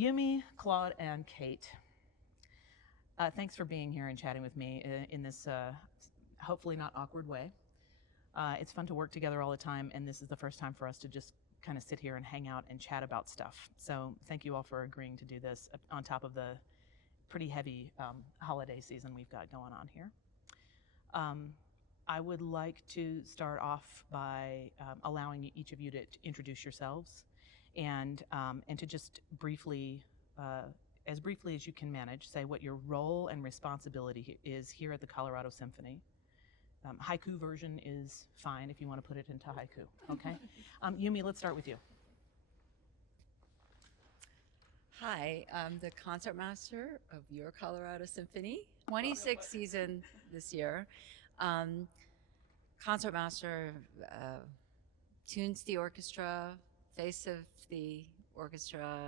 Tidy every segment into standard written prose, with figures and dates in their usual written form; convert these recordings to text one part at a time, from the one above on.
Yumi, Claude, and Kate, thanks for being here and chatting with me in this hopefully not awkward way. It's fun to work together all the time, and this is the first time for us to just kind of sit here and hang out and chat about stuff. So thank you all for agreeing to do this on top of the pretty heavy holiday season we've got going on here. I would like to start off by allowing each of you to introduce yourselves and to just briefly, as briefly as you can manage, say what your role and responsibility is here at the Colorado Symphony. Haiku version is fine if you want to put it into haiku, okay? Yumi, let's start with you. Hi, I'm the concertmaster of your Colorado Symphony. 26th season this year. Concertmaster tunes the orchestra, face of the orchestra,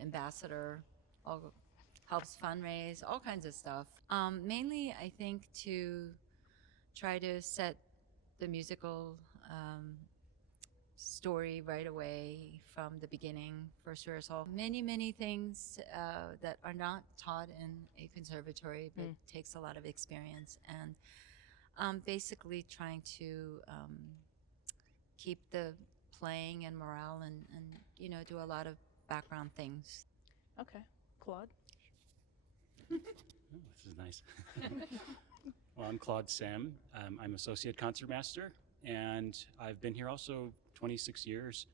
ambassador, helps fundraise, all kinds of stuff. Mainly, I think, to try to set the musical story right away from the beginning, first rehearsal. Many things that are not taught in a conservatory, but takes a lot of experience. And basically trying to keep the playing and morale and do a lot of background things. Okay. Claude? Oh, this is nice. Well, I'm Claude Sim. I'm Associate Concertmaster, and I've been here also 26 years.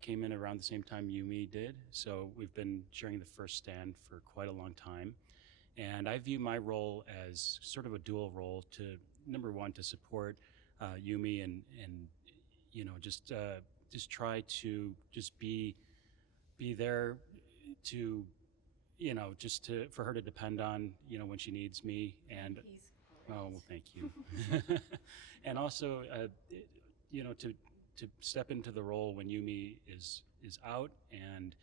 Came in around the same time Yumi did, so we've been sharing the first stand for quite a long time. And I view my role as sort of a dual role to, number one, to support Yumi and just try to just be there to, for her to depend on, when she needs me. And oh, well, thank you. And also, to step into the role when Yumi is out, and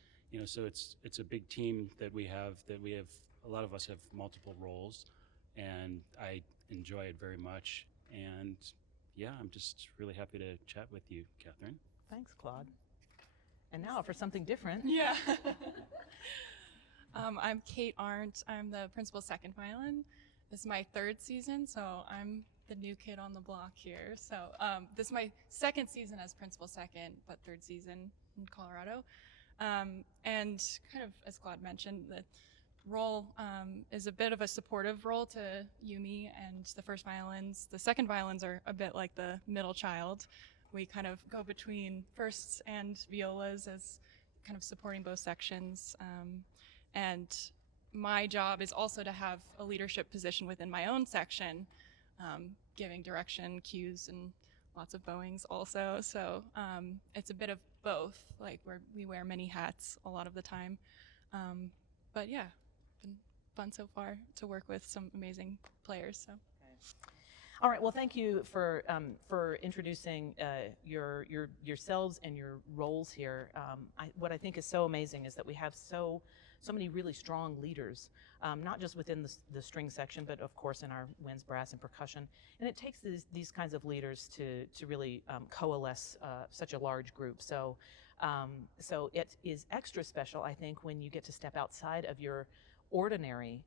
so it's a big team that we have. A lot of us have multiple roles, and I enjoy it very much. And yeah, I'm just really happy to chat with you, Catherine. Thanks, Claude. And now for something different. Yeah. I'm Kate Arndt. I'm the principal second violin. This is my third season, so I'm the new kid on the block here. So this is my second season as principal second, but third season in Colorado. And kind of, as Claude mentioned, the role is a bit of a supportive role to Yumi and the first violins. The second violins are a bit like the middle child. We kind of go between firsts and violas as kind of supporting both sections. And my job is also to have a leadership position within my own section, giving direction, cues, and lots of bowings also. So it's a bit of both, like we wear many hats a lot of the time. But yeah, been fun so far to work with some amazing players. So. Okay. All right. Well, thank you for introducing yourselves and your roles here. What I think is so amazing is that we have so many really strong leaders, not just within the string section, but of course in our winds, brass, and percussion. And it takes these kinds of leaders to really coalesce such a large group. So it is extra special, I think, when you get to step outside of your ordinary,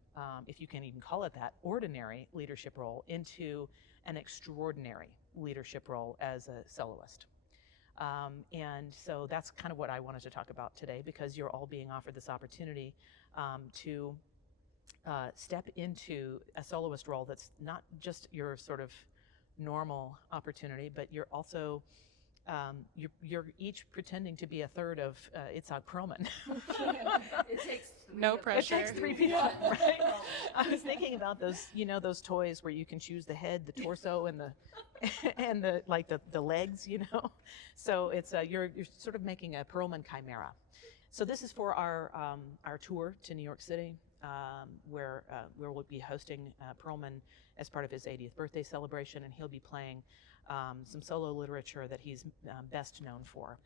if you can even call it that, ordinary leadership role into an extraordinary leadership role as a soloist. And so that's kind of what I wanted to talk about today, because you're all being offered this opportunity to step into a soloist role that's not just your sort of normal opportunity, but you're also you're each pretending to be a third of Itzhak Perlman. It takes no pressure. It takes three people, right? I was thinking about those, those toys where you can choose the head, the torso, and the legs, So it's you're sort of making a Perlman chimera. So this is for our tour to New York City, where we'll be hosting Perlman as part of his 80th birthday celebration, and he'll be playing some solo literature that he's best known for.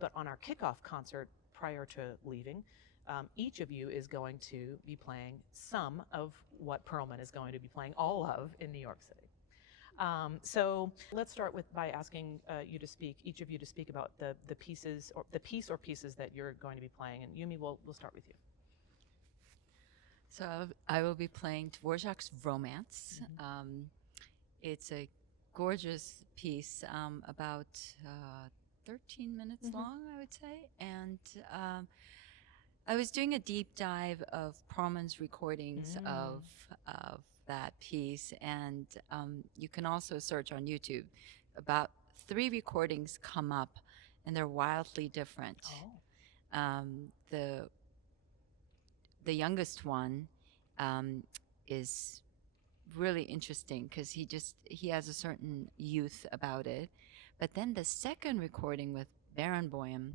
But on our kickoff concert prior to leaving, each of you is going to be playing some of what Perlman is going to be playing all of in New York City. So let's start by asking you to speak, each of you to speak about the pieces or the piece or pieces that you're going to be playing. And Yumi, we'll start with you. So I will be playing Dvorak's Romance. It's a gorgeous piece, about 13 minutes long, I would say. And I was doing a deep dive of Perlman's recordings of that piece, and you can also search on YouTube. About 3 recordings come up, and they're wildly different. The youngest one is really interesting because he has a certain youth about it. But then the second recording with Barenboim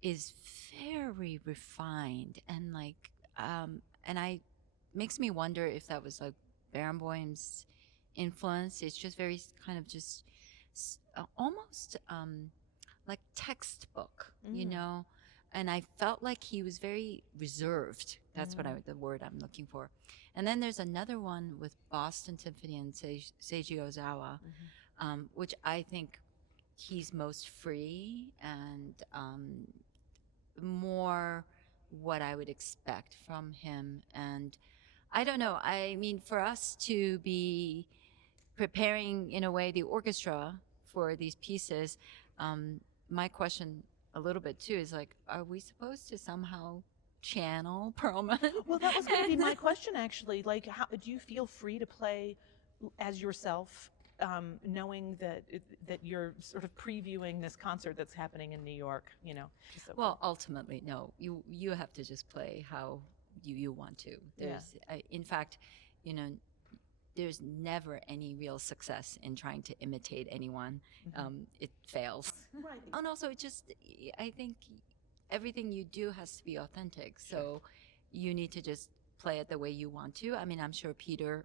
is very refined and makes me wonder if that was like Barenboim's influence. It's just very kind of just almost like textbook, you know. And I felt like he was very reserved. That's the word I'm looking for. And then there's another one with Boston Symphony and Seiji Ozawa, which I think he's most free and more what I would expect from him. And I don't know. I mean, for us to be preparing, in a way, the orchestra for these pieces, my question a little bit too is like, are we supposed to somehow channel Perlman? Well, that was going to be my question, actually. Like, how do you feel free to play as yourself, knowing that you're sort of previewing this concert that's happening in New York? You know. So well, ultimately, no. You have to just play how you want to. In fact, you know, there's never any real success in trying to imitate anyone. It fails. Right. And also, I think everything you do has to be authentic. So you need to just play it the way you want to. I mean, I'm sure Peter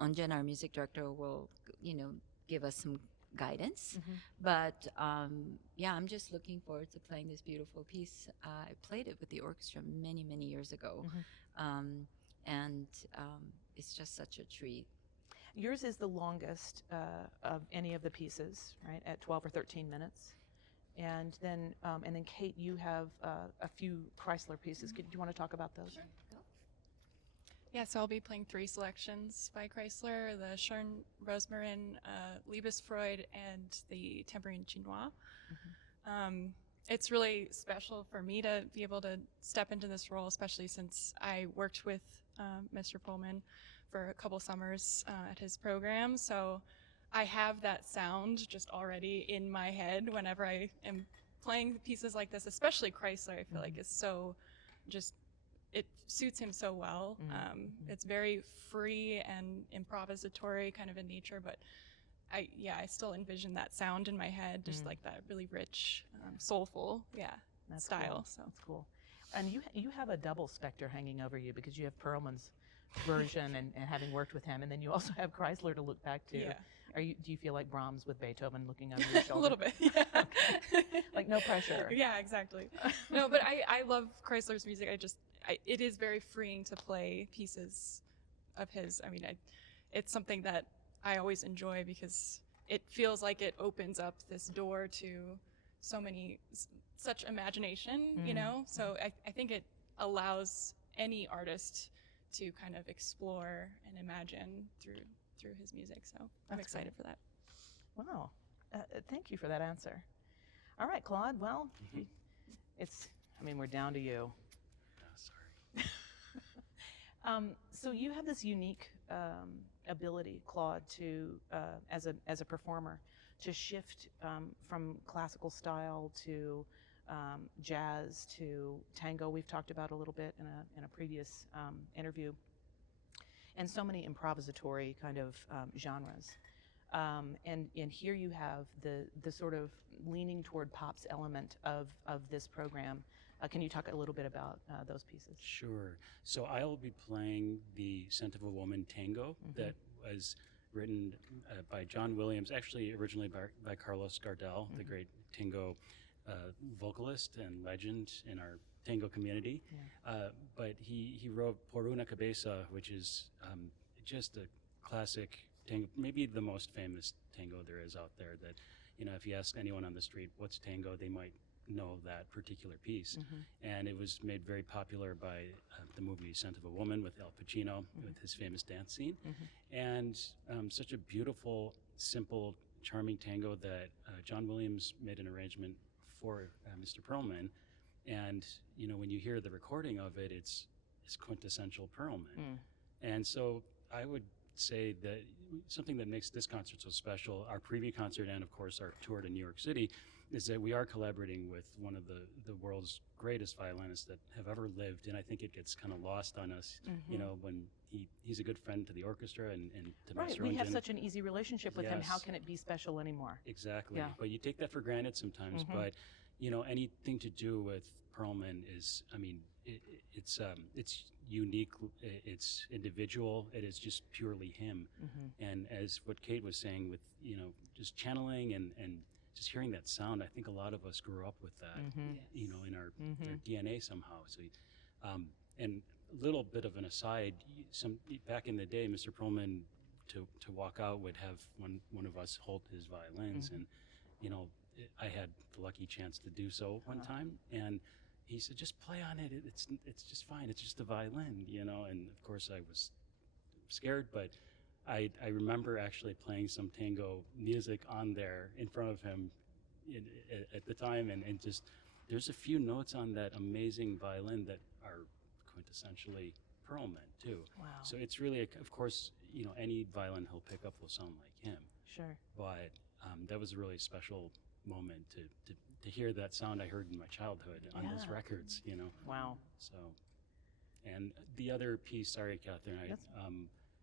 Ongen, our music director, will, you know, give us some guidance. But I'm just looking forward to playing this beautiful piece. I played it with the orchestra many, many years ago. And it's just such a treat. Yours is the longest of any of the pieces, right? At 12 or 13 minutes. And then Kate, you have a few Kreisler pieces. Do you want to talk about those? Sure. Go. Yeah, so I'll be playing 3 selections by Kreisler: the Schön, Rosmarin, Liebesfreud, and the Tambourin Chinois. It's really special for me to be able to step into this role, especially since I worked with Mr. Perlman for a couple summers at his program. So I have that sound just already in my head whenever I am playing pieces like this, especially Kreisler. I feel like it's so just, it suits him so well. It's very free and improvisatory kind of in nature, but I still envision that sound in my head, just like that really rich, soulful, That's style. Cool. So that's cool. And you have a double specter hanging over you because you have Perlman's version and having worked with him, and then you also have Kreisler to look back to. Yeah. Do you feel like Brahms with Beethoven looking over your shoulder? A little bit, yeah. Okay. Like no pressure. Yeah, exactly. No, but I love Kreisler's music. It is very freeing to play pieces of his. I mean, it's something that I always enjoy because it feels like it opens up this door to such imagination, you know? So I think it allows any artist to kind of explore and imagine through his music. So I'm excited for that. Wow. Thank you for that answer. All right, Claude. Well, we're down to you. Sorry. So you have this unique ability, Claude, to as a performer, to shift from classical style to jazz to tango. We've talked about a little bit in a previous interview, and so many improvisatory kind of genres. And here you have the sort of leaning toward pop's element of this program. Can you talk a little bit about those pieces? Sure. So I will be playing the Scent of a Woman tango that was written by John Williams, actually originally by Carlos Gardel, the great tango vocalist and legend in our tango community. But he wrote Por una Cabeza, which is just a classic tango, maybe the most famous tango there is out there. That, if you ask anyone on the street what's tango, they might know that particular piece. And it was made very popular by the movie Scent of a Woman with Al Pacino, with his famous dance scene. And such a beautiful, simple, charming tango that John Williams made an arrangement for Mr. Perlman. And, when you hear the recording of it, it's quintessential Perlman. And so I would say that something that makes this concert so special, our preview concert and, of course, our tour to New York City, is that we are collaborating with one of the world's greatest violinists that have ever lived. And I think it gets kind of lost on us, when he's a good friend to the orchestra and to Right, Master we have Ungen. such an easy relationship with him. How Yes. can it be special anymore? Exactly. Yeah. But you take that for granted sometimes. But, anything to do with Perlman is, it's unique, it's individual, it is just purely him. And as what Kate was saying with, just channeling and just hearing that sound, I think a lot of us grew up with that, in our DNA somehow. So, and a little bit of an aside, back in the day, Mr. Perlman, to walk out, would have one of us hold his violins, and I had the lucky chance to do so one time, and he said, "Just play on it. It's just fine. It's just a violin, And of course, I was scared, but I remember actually playing some tango music on there in front of him at the time, and just there's a few notes on that amazing violin that are quintessentially Perlman too. Wow. So it's really, of course, any violin he'll pick up will sound like him. Sure. But that was a really special moment to hear that sound I heard in my childhood on those Yeah. records. Wow. So, and the other piece, sorry, Catherine, Yes.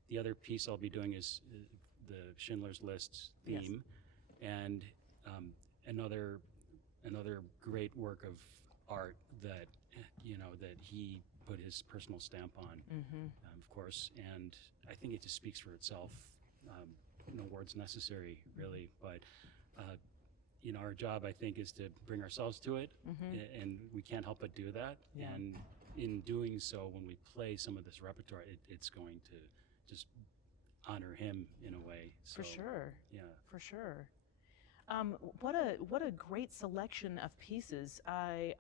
the other piece I'll be doing is the Schindler's List Yes. theme, and another great work of art that that he put his personal stamp on, of course, and I think it just speaks for itself. No words necessary, really, but our job, I think, is to bring ourselves to it, and we can't help but do that. Yeah. And in doing so, when we play some of this repertoire, it's going to just honor him in a way. So, For sure. Yeah. For sure. What a great selection of pieces. It's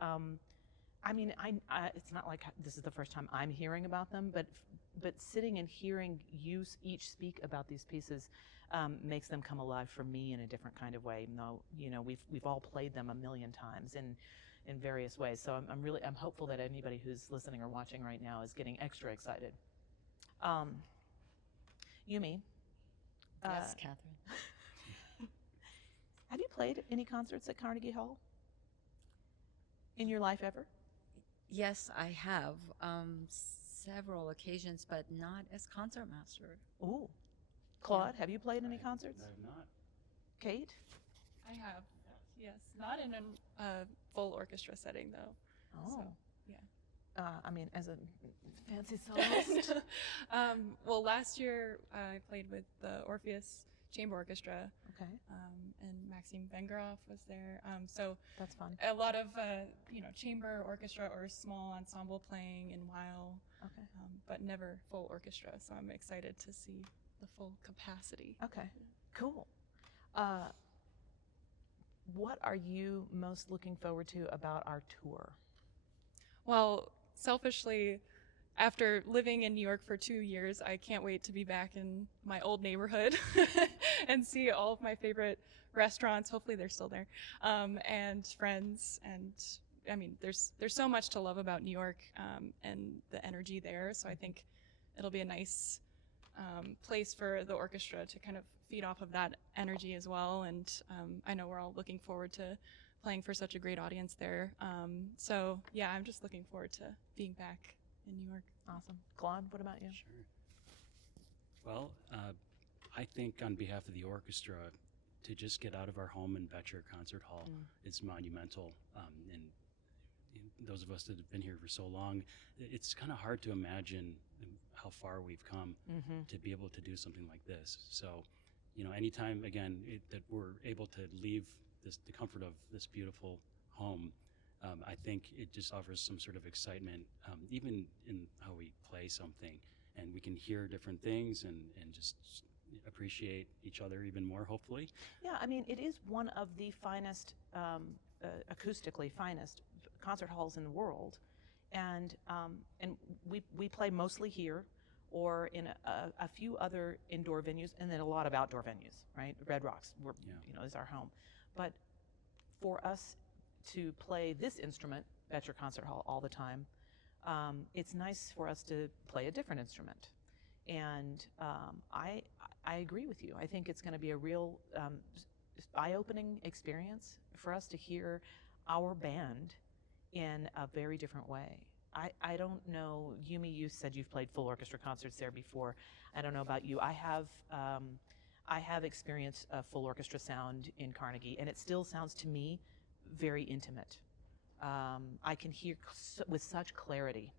not like this is the first time I'm hearing about them, but sitting and hearing you each speak about these pieces makes them come alive for me in a different kind of way. Even though we've all played them a million times in various ways. So I'm hopeful that anybody who's listening or watching right now is getting extra excited. Yumi. Yes, Catherine. Have you played any concerts at Carnegie Hall in your life ever? Yes, I have several occasions, but not as concertmaster. Ooh. Claude, have you played any concerts? I have not. Kate? I have, yes. Not in a full orchestra setting, though. Oh. So, yeah. As a fancy soloist? Well, last year I played with the Orpheus Chamber Orchestra, Okay, and Maxime Vengerhoff was there. So that's fun. a lot of chamber orchestra or small ensemble playing in while, Okay. but never full orchestra. So I'm excited to see the full capacity. Okay, cool. What are you most looking forward to about our tour? Well, selfishly, after living in New York for 2 years, I can't wait to be back in my old neighborhood and see all of my favorite restaurants. Hopefully they're still there, and friends. And I mean, there's so much to love about New York, and the energy there. So I think it'll be a nice place for the orchestra to kind of feed off of that energy as well. And I know we're all looking forward to playing for such a great audience there. So yeah, I'm just looking forward to being back in New York. Awesome. Claude, what about you? Sure. Well, I think on behalf of the orchestra, to just get out of our home in Betcher Concert Hall is monumental. And those of us that have been here for so long, it's kind of hard to imagine how far we've come to be able to do something like this. So, anytime, again, that we're able to leave the comfort of this beautiful home, I think it just offers some sort of excitement, even in how we play something, and we can hear different things and just appreciate each other even more, hopefully. Yeah, I mean, it is one of the finest, acoustically finest concert halls in the world, and we play mostly here, or in a few other indoor venues, and then a lot of outdoor venues. Right, Red Rocks, is our home, but for us to play this instrument, Boettcher Concert Hall, all the time, it's nice for us to play a different instrument, and I agree with you. I think it's going to be a real eye-opening experience for us to hear our band in a very different way. I don't know, Yumi, you said you've played full orchestra concerts there before. I don't know about you. I have experienced a full orchestra sound in Carnegie, and it still sounds to me very intimate. I can hear with such clarity,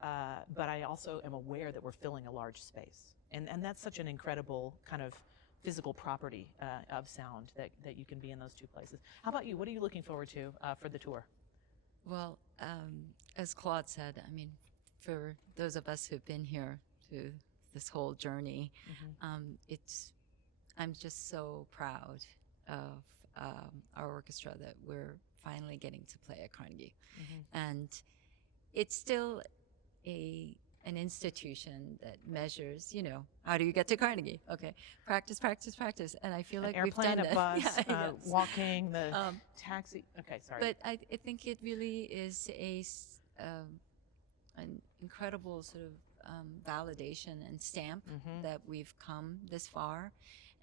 but I also am aware that we're filling a large space. And that's such an incredible kind of physical property of sound that you can be in those two places. How about you? What are you looking forward to for the tour? Well, as Claude said, I mean, for those of us who've been here through this whole journey, I'm just so proud of our orchestra that we're finally getting to play at Carnegie. And it's still an institution that measures, how do you get to Carnegie? Okay, practice, practice, practice. And I feel like we've done a bus, that. walking, the taxi. Okay, sorry. But I think it really is an incredible sort of validation and stamp that we've come this far.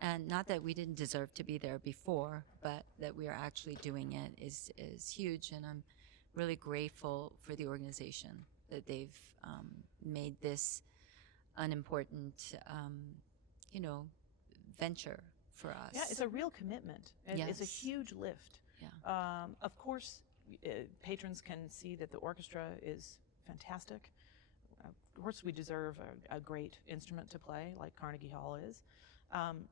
And not that we didn't deserve to be there before, but that we are actually doing it is huge. And I'm really grateful for the organization that they've made this an important, venture for us. Yeah, it's a real commitment. It's a huge lift. Yeah. Of course, patrons can see that the orchestra is fantastic. Of course, we deserve a great instrument to play, like Carnegie Hall is.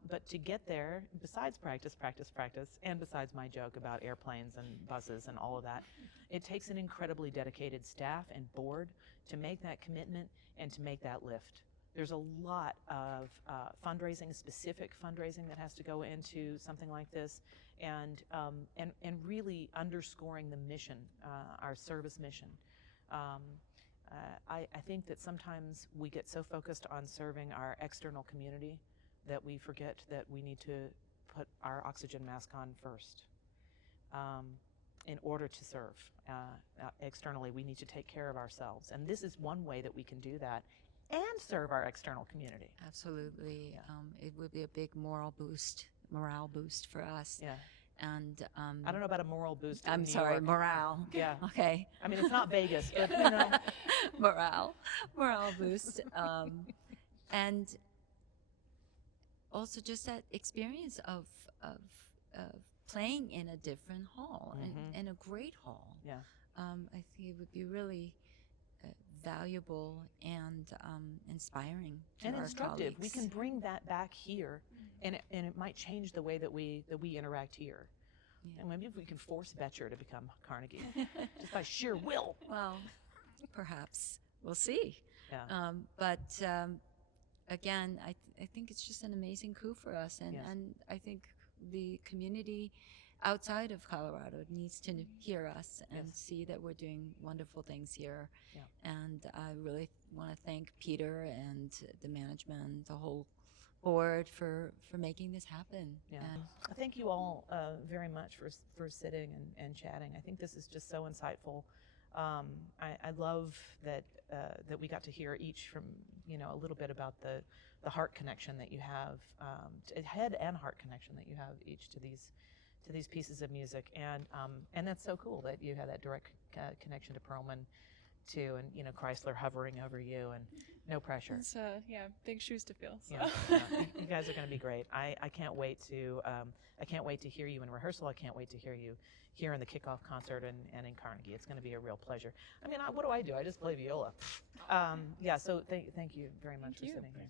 But to get there, besides practice, practice, practice, and besides my joke about airplanes and buses and all of that, it takes an incredibly dedicated staff and board to make that commitment and to make that lift. There's a lot of fundraising, specific fundraising that has to go into something like this, and really underscoring the mission, our service mission. I think that sometimes we get so focused on serving our external community that we forget that we need to put our oxygen mask on first. In order to serve externally, we need to take care of ourselves. And this is one way that we can do that and serve our external community. Absolutely. It would be a big morale boost for us. Yeah. And I don't know about a moral boost. I'm in New sorry, York. morale. Yeah. Okay. I mean, it's not Vegas, but morale boost. And also just that experience of playing in a different hall, and a great hall. Yeah. I think it would be really valuable and inspiring to And our instructive. colleagues. We can bring that back here, and it might change the way that we interact here. Yeah. And maybe if we can force Boettcher to become Carnegie, just by sheer will. Well, perhaps we'll see. Yeah. But again, I think it's just an amazing coup for us, and Yes. and I think the community outside of Colorado needs to hear us and Yes. see that we're doing wonderful things here. Yeah. And I really want to thank Peter and the management, the whole board for making this happen. Yeah. And Thank you all very much for sitting and chatting. I think this is just so insightful. I love that we got to hear each from a little bit about the heart connection that you have, head and heart connection that you have each to these pieces of music, and that's so cool that you had that direct connection to Perlman too, and Kreisler hovering over you and no pressure. It's big shoes to fill. So. Yeah, you guys are going to be great. I can't wait to hear you in rehearsal. I can't wait to hear you here in the kickoff concert and in Carnegie. It's going to be a real pleasure. I mean, what do? I just play viola. So thank you very much for Thank you. sitting here.